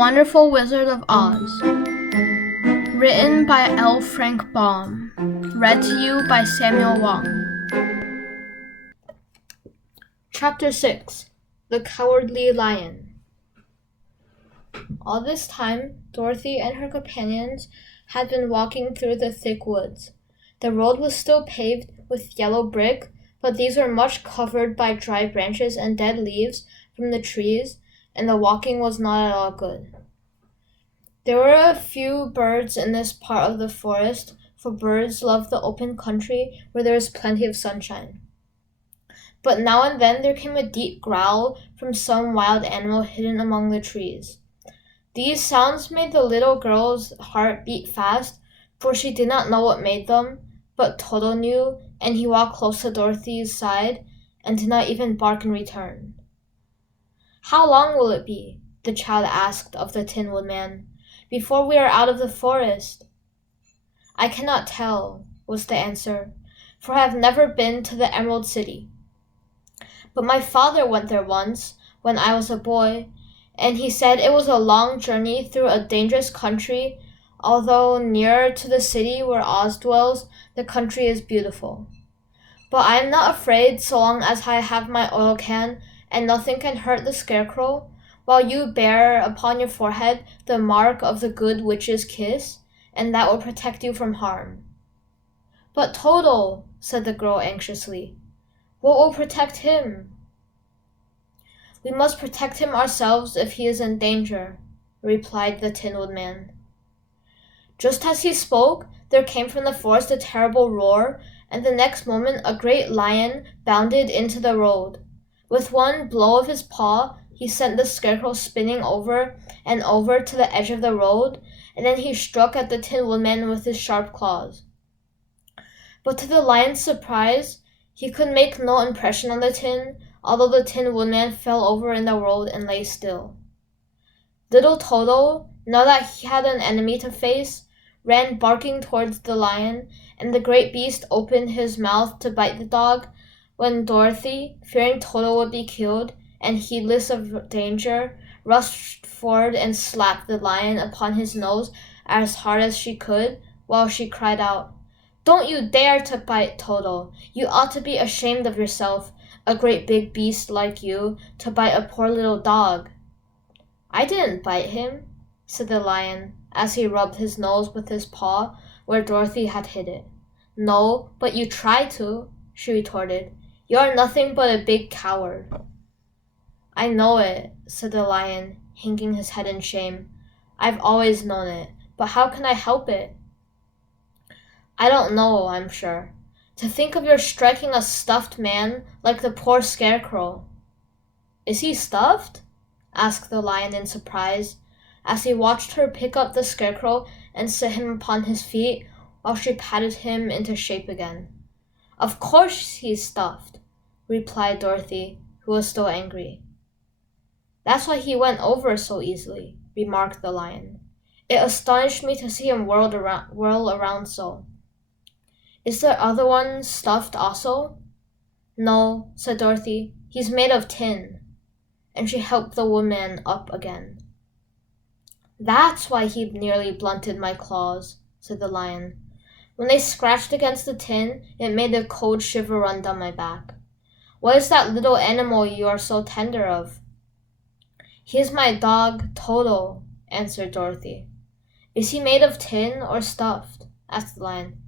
Wonderful Wizard of Oz. Written by L. Frank Baum. Read to you by Samuel Wong. Chapter 6. The Cowardly Lion. All this time, Dorothy and her companions had been walking through the thick woods. The road was still paved with yellow brick, but these were much covered by dry branches and dead leaves from the trees, and the walking was not at all good. There were a few birds in this part of the forest, for birds love the open country where there is plenty of sunshine. But now and then there came a deep growl from some wild animal hidden among the trees. These sounds made the little girl's heart beat fast, for she did not know what made them, but Toto knew, and he walked close to Dorothy's side and did not even bark in return. "How long will it be," the child asked of the Tin Woodman, "before we are out of the forest?" "I cannot tell," was the answer, "for I have never been to the Emerald City. But my father went there once, when I was a boy, and he said it was a long journey through a dangerous country. Although nearer to the city where Oz dwells, the country is beautiful. But I am not afraid so long as I have my oil can, and nothing can hurt the Scarecrow, while you bear upon your forehead the mark of the Good Witch's kiss, and that will protect you from harm." "But Toto," said the girl anxiously, "what will protect him?" "We must protect him ourselves if he is in danger," replied the Tin Woodman. Just as he spoke, there came from the forest a terrible roar, and the next moment a great lion bounded into the road. With one blow of his paw, he sent the Scarecrow spinning over and over to the edge of the road, and then he struck at the Tin Woodman with his sharp claws. But to the lion's surprise, he could make no impression on the tin, although the Tin Woodman fell over in the road and lay still. Little Toto, now that he had an enemy to face, ran barking towards the lion, and the great beast opened his mouth to bite the dog, when Dorothy, fearing Toto would be killed, and heedless of danger, rushed forward and slapped the lion upon his nose as hard as she could, while she cried out, "Don't you dare to bite Toto! You ought to be ashamed of yourself, a great big beast like you, to bite a poor little dog." "I didn't bite him," said the lion, as he rubbed his nose with his paw where Dorothy had hit it. "No, but you tried to," she retorted. "You are nothing but a big coward." "I know it," said the lion, hanging his head in shame. "I've always known it, but how can I help it?" "I don't know, I'm sure. To think of your striking a stuffed man like the poor Scarecrow." "Is he stuffed?" asked the lion in surprise, as he watched her pick up the Scarecrow and set him upon his feet while she patted him into shape again. "Of course he's stuffed," replied Dorothy, who was still angry. "That's why he went over so easily," remarked the lion. "It astonished me to see him whirl around so." "Is the other one stuffed also?" "No," said Dorothy. "He's made of tin." And she helped the woman up again. "That's why he nearly blunted my claws," said the lion. "When they scratched against the tin, it made a cold shiver run down my back. What is that little animal you are so tender of?" "He is my dog, Toto," answered Dorothy. "Is he made of tin or stuffed?" asked the lion.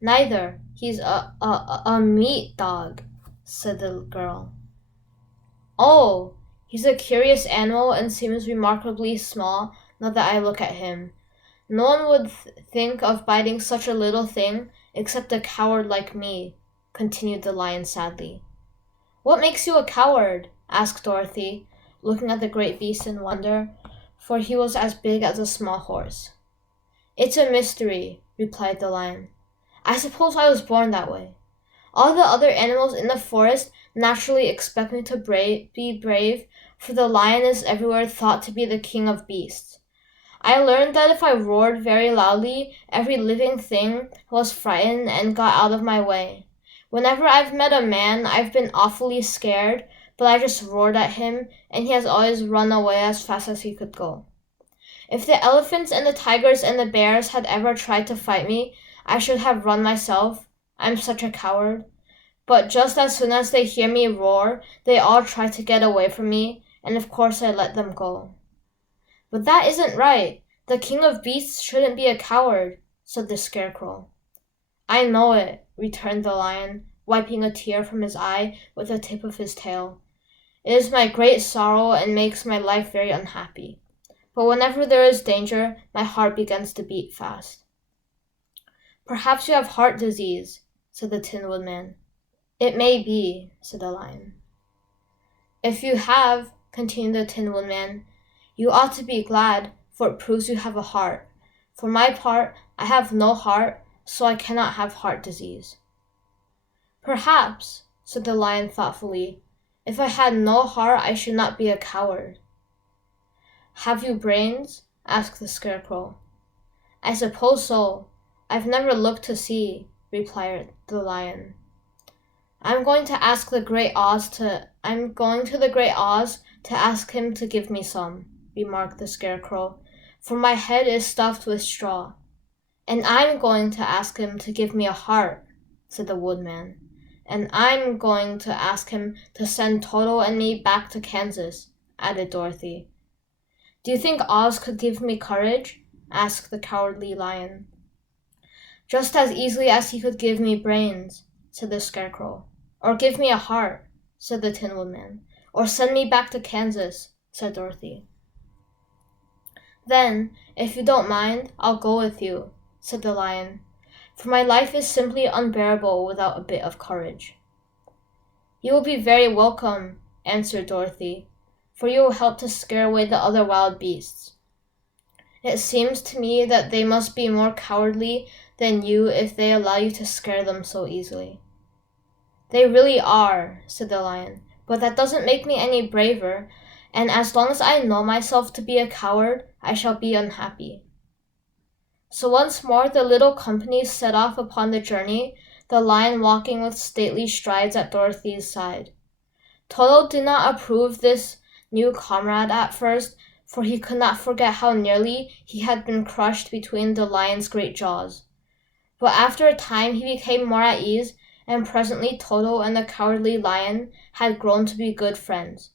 "Neither. He's a meat dog," said the girl. "Oh, he's a curious animal and seems remarkably small now that I look at him. No one would think of biting such a little thing except a coward like me," continued the lion sadly. "What makes you a coward?" asked Dorothy, looking at the great beast in wonder, for he was as big as a small horse. "It's a mystery," replied the lion. "I suppose I was born that way. All the other animals in the forest naturally expect me to be brave, for the lion is everywhere thought to be the king of beasts. I learned that if I roared very loudly, every living thing was frightened and got out of my way. Whenever I've met a man, I've been awfully scared, but I just roared at him, and he has always run away as fast as he could go. If the elephants and the tigers and the bears had ever tried to fight me, I should have run myself. I'm such a coward. But just as soon as they hear me roar, they all try to get away from me, and of course I let them go." "But that isn't right. The king of beasts shouldn't be a coward," said the Scarecrow. "I know it," returned the lion, wiping a tear from his eye with the tip of his tail. "It is my great sorrow and makes my life very unhappy. But whenever there is danger, my heart begins to beat fast." "Perhaps you have heart disease," said the Tin Woodman. "It may be," said the lion. "If you have," continued the Tin Woodman, "you ought to be glad, for it proves you have a heart. For my part, I have no heart, so I cannot have heart disease." "Perhaps," said the lion thoughtfully, "if I had no heart, I should not be a coward." "Have you brains?" asked the Scarecrow. "I suppose so. I've never looked to see," replied the lion. I'm going to the Great Oz to ask him to give me some," remarked the Scarecrow, "for my head is stuffed with straw." "And I'm going to ask him to give me a heart," said the Woodman. "And I'm going to ask him to send Toto and me back to Kansas," added Dorothy. "Do you think Oz could give me courage?" asked the Cowardly Lion. "Just as easily as he could give me brains," said the Scarecrow. "Or give me a heart," said the Tin Woodman. "Or send me back to Kansas," said Dorothy. "Then, if you don't mind, I'll go with you," said the Lion, "for my life is simply unbearable without a bit of courage." "You will be very welcome," answered Dorothy, "for you will help to scare away the other wild beasts. It seems to me that they must be more cowardly than you if they allow you to scare them so easily." "They really are," said the Lion, "but that doesn't make me any braver, and as long as I know myself to be a coward, I shall be unhappy." So once more the little company set off upon the journey, the Lion walking with stately strides at Dorothy's side. Toto did not approve this new comrade at first, for he could not forget how nearly he had been crushed between the Lion's great jaws. But after a time he became more at ease, and presently Toto and the Cowardly Lion had grown to be good friends.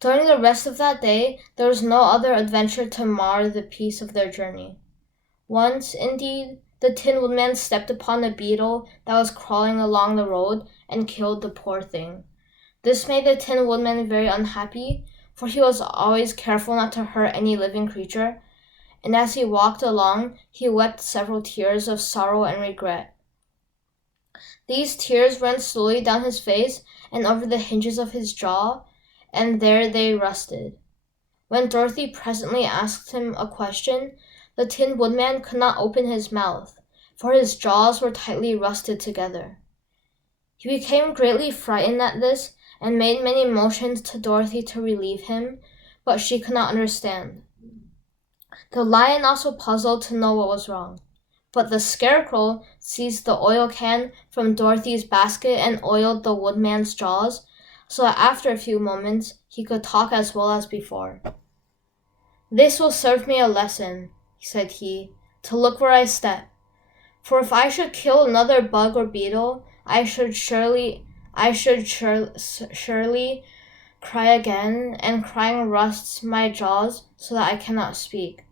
During the rest of that day, there was no other adventure to mar the peace of their journey. Once, indeed, the Tin Woodman stepped upon a beetle that was crawling along the road and killed the poor thing. This made the Tin Woodman very unhappy, for he was always careful not to hurt any living creature, and as he walked along, he wept several tears of sorrow and regret. These tears ran slowly down his face and over the hinges of his jaw, and there they rested. When Dorothy presently asked him a question, the Tin Woodman could not open his mouth, for his jaws were tightly rusted together. He became greatly frightened at this, and made many motions to Dorothy to relieve him, but she could not understand. The Lion also puzzled to know what was wrong. But the Scarecrow seized the oil can from Dorothy's basket and oiled the Woodman's jaws, so that after a few moments he could talk as well as before. "This will serve me a lesson," said he, "to look where I step. For if I should kill another bug or beetle, I should surely cry again, and crying rusts my jaws so that I cannot speak."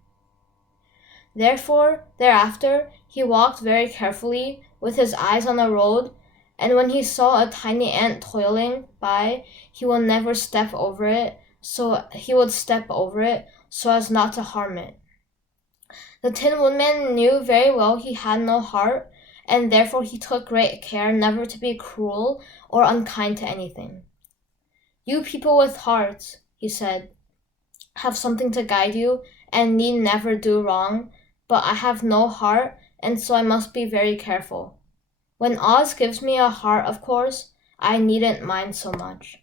Therefore, thereafter, he walked very carefully, with his eyes on the road, and when he saw a tiny ant toiling by, he would never step over it, so as not to harm it. The Tin Woodman knew very well he had no heart, and therefore he took great care never to be cruel or unkind to anything. "You people with hearts," he said, "have something to guide you, and need never do wrong, but I have no heart, and so I must be very careful. When Oz gives me a heart, of course, I needn't mind so much."